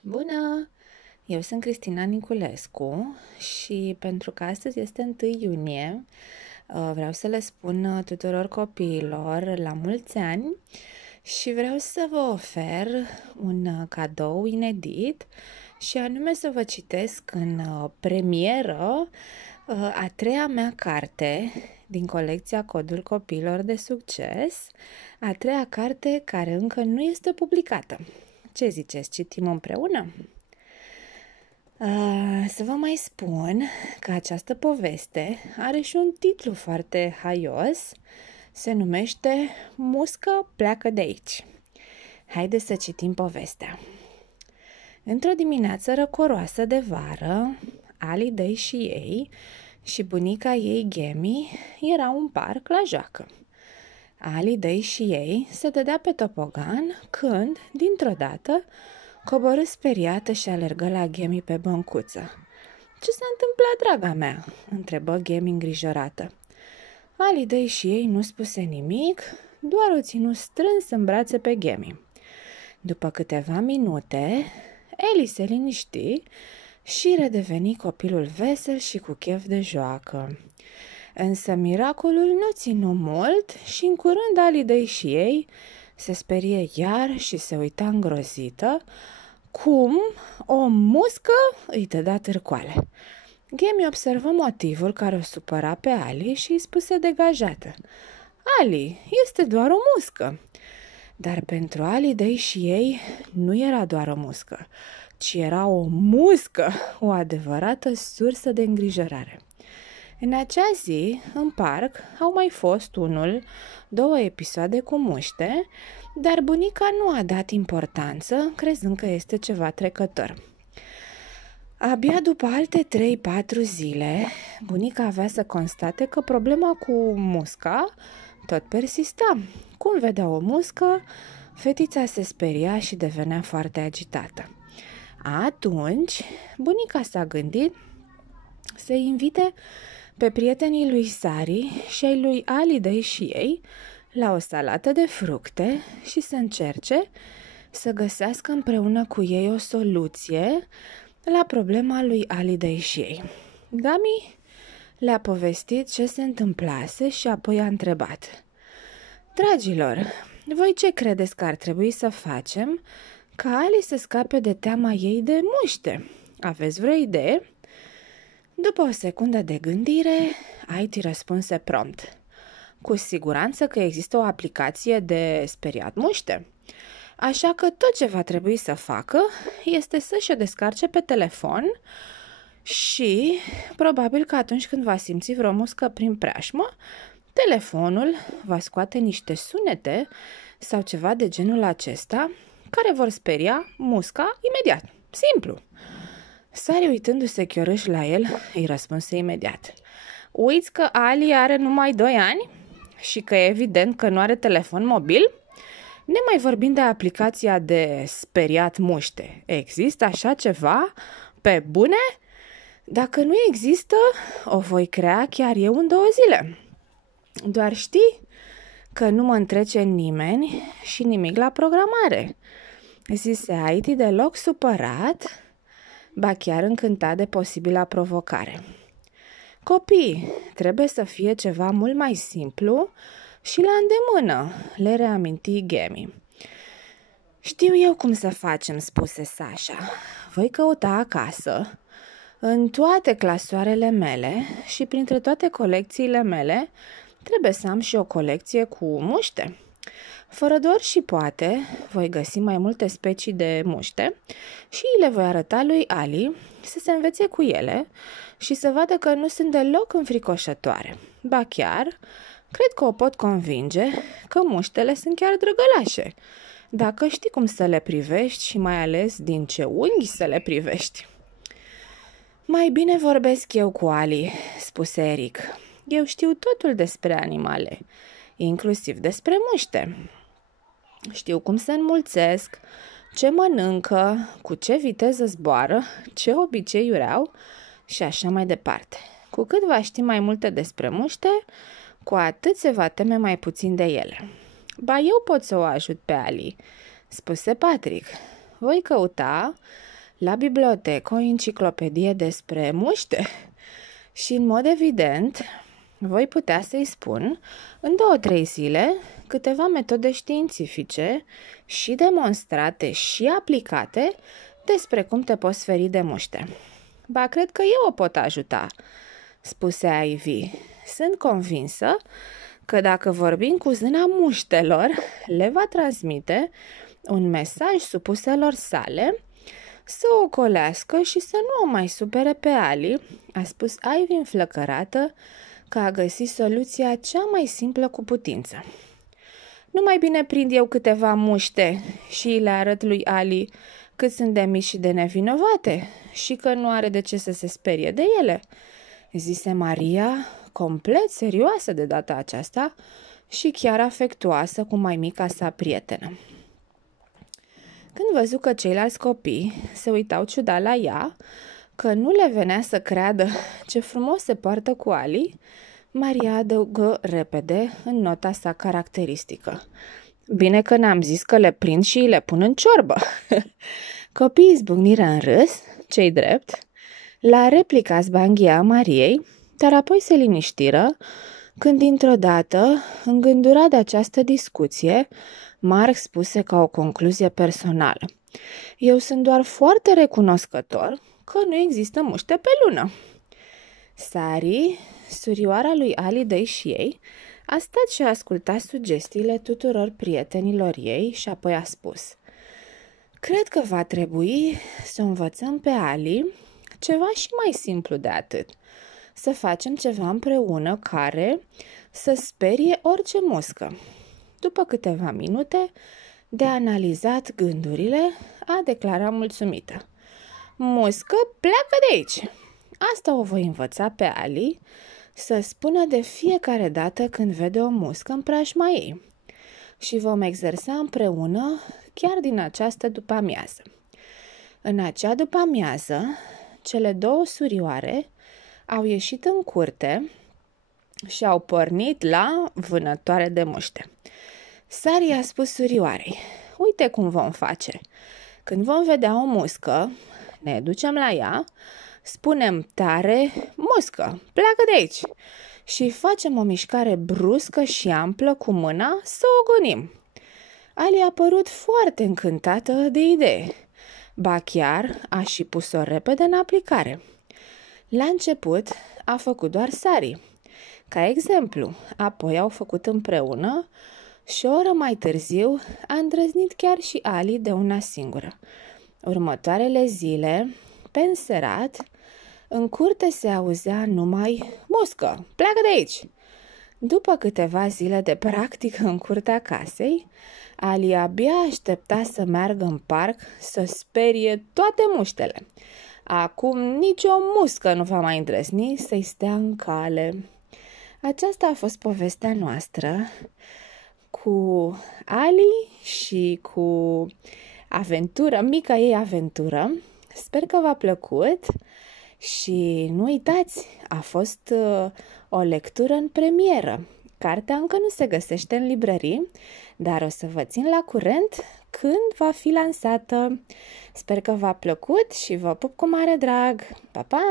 Bună! Eu sunt Cristina Niculescu și pentru că astăzi este 1 iunie, vreau să le spun tuturor copiilor la mulți ani și vreau să vă ofer un cadou inedit și anume să vă citesc în premieră a treia mea carte din colecția Codul Copiilor de Succes, a treia carte care încă nu este publicată. Ce ziceți, citim împreună? Să vă mai spun că această poveste are și un titlu foarte haios, se numește Muscă, pleacă de aici. Haideți să citim povestea. Într-o dimineață răcoroasă de vară, Alidei și ei și bunica ei Gemi erau în parc la joacă. Alidei și ei se dădea pe topogan când, dintr-o dată, coborâ speriată și alergă la Gemi pe băncuță. "Ce s-a întâmplat, draga mea?" întrebă Gemi îngrijorată. Alidei și ei nu spuse nimic, doar o ținu strâns în brațe pe Gemi. După câteva minute, Eli se liniști și redeveni copilul vesel și cu chef de joacă. Însă miracolul nu ținu mult și în curând Alidei și ei se sperie iar și se uita îngrozită cum o muscă îi dădea târcoale. Gemi observă motivul care o supăra pe Ali și îi spuse degajată: "Ali, este doar o muscă." Dar pentru Alidei și ei nu era doar o muscă, ci era o muscă, o adevărată sursă de îngrijorare. În acea zi, în parc, au mai fost două episoade cu muște, dar bunica nu a dat importanță, crezând că este ceva trecător. Abia după alte 3-4 zile, bunica avea să constate că problema cu musca tot persista. Cum vedea o muscă, fetița se speria și devenea foarte agitată. Atunci, bunica s-a gândit să invite pe prietenii lui Sari și ai lui Alidei și ei la o salată de fructe și să încerce să găsească împreună cu ei o soluție la problema lui Alidei și ei. Gami le-a povestit ce se întâmplase și apoi a întrebat: "Dragilor, voi ce credeți că ar trebui să facem ca Ali să scape de teama ei de muște? Aveți vreo idee?" După o secundă de gândire, Aiti răspunse prompt: "Cu siguranță că există o aplicație de speriat muște. Așa că tot ce va trebui să facă este să-și o descarce pe telefon și probabil că atunci când va simți vreo muscă prin preajmă, telefonul va scoate niște sunete sau ceva de genul acesta care vor speria musca imediat. Simplu." Sari, uitându-se chiorâș la el, îi răspunse imediat: "Uiți că Ali are numai 2 ani și că e evident că nu are telefon mobil? Nemai vorbind de aplicația de speriat muște. Există așa ceva? Pe bune? Dacă nu există, o voi crea chiar eu în 2 zile. Doar știi că nu mă întrece nimeni și nimic la programare," zise Aiti deloc supărat, ba chiar încântat de posibila provocare. "Copii, trebuie să fie ceva mult mai simplu și la îndemână," le reaminti Gemi. "Știu eu cum să facem," spuse Sasha. "Voi căuta acasă, în toate clasoarele mele și printre toate colecțiile mele, trebuie să am și o colecție cu muște. Fără doar și poate, voi găsi mai multe specii de muște și le voi arăta lui Ali să se învețe cu ele și să vadă că nu sunt deloc înfricoșătoare. Ba chiar, cred că o pot convinge că muștele sunt chiar drăgălașe, dacă știi cum să le privești și mai ales din ce unghi să le privești." "Mai bine vorbesc eu cu Ali," spuse Eric. "Eu știu totul despre animale, inclusiv despre muște. Știu cum se înmulțesc, ce mănâncă, cu ce viteză zboară, ce obiceiuri au și așa mai departe. Cu cât va ști mai multe despre muște, cu atât se va teme mai puțin de ele." "Ba, eu pot să o ajut pe Ali," spuse Patrick. voi căuta la bibliotecă o enciclopedie despre muște și, în mod evident, voi putea să-i spun în 2-3 zile câteva metode științifice și demonstrate și aplicate despre cum te poți feri de muște. Ba, cred că eu o pot ajuta, spuse Ivy. Sunt convinsă că dacă vorbim cu zâna muștelor, le va transmite un mesaj supuselor sale să o ocolească și să nu o mai supere pe Ali, a spus Ivy înflăcărată că a găsit soluția cea mai simplă cu putință. Nu mai bine prind eu câteva muște și le arăt lui Ali cât sunt de mici și de nevinovate și că nu are de ce să se sperie de ele, zise Maria, complet serioasă de data aceasta și chiar afectuoasă cu mai mica sa prietenă. Când văzu că ceilalți copii se uitau ciudat la ea, că nu le venea să creadă ce frumos se poartă cu Ali, Maria adăugă repede în nota sa caracteristică. Bine că n-am zis că le prind și le pun în ciorbă. Copiii izbucniră în râs, ce-i drept, la replica zbanghia a Mariei, dar apoi se liniștiră când dintr-o dată, îngândurat de această discuție, Mark spuse ca o concluzie personală. Eu sunt doar foarte recunoscător că nu există muște pe lună. Sari, surioara lui Ali dă și ei, a stat și a ascultat sugestiile tuturor prietenilor ei și apoi a spus: cred că va trebui să învățăm pe Ali ceva și mai simplu de atât. Să facem ceva împreună care să sperie orice muscă. După câteva minute de analizat gândurile, a declarat mulțumită. Muscă, pleacă de aici! Asta o voi învăța pe Ali să spună de fiecare dată când vede o muscă în preajma ei. Și vom exersa împreună chiar din această după-amiază. În acea după-amiază, cele două surioare au ieșit în curte și au pornit la vânătoare de muște. Sari a spus surioarei: uite cum vom face. Când vom vedea o muscă, ne ducem la ea, spunem tare: muscă, pleacă de aici! Și facem o mișcare bruscă și amplă cu mâna să o gonim. Ali a părut foarte încântată de idee. Ba chiar a și pus-o repede în aplicare. La început a făcut doar Sari, ca exemplu, apoi au făcut împreună și o oră mai târziu a îndrăznit chiar și Ali de una singură. Următoarele zile, pe înserat, în curte se auzea numai: muscă, pleacă de aici! După câteva zile de practică în curtea casei, Ali abia aștepta să meargă în parc să sperie toate muștele. Acum nicio muscă nu va mai îndrăzni să-i stea în cale. Aceasta a fost povestea noastră cu Ali și cu mica ei aventură. Sper că v-a plăcut și nu uitați, a fost o lectură în premieră. Cartea încă nu se găsește în librării, dar o să vă țin la curent când va fi lansată. Sper că v-a plăcut și vă pup cu mare drag. Pa, pa!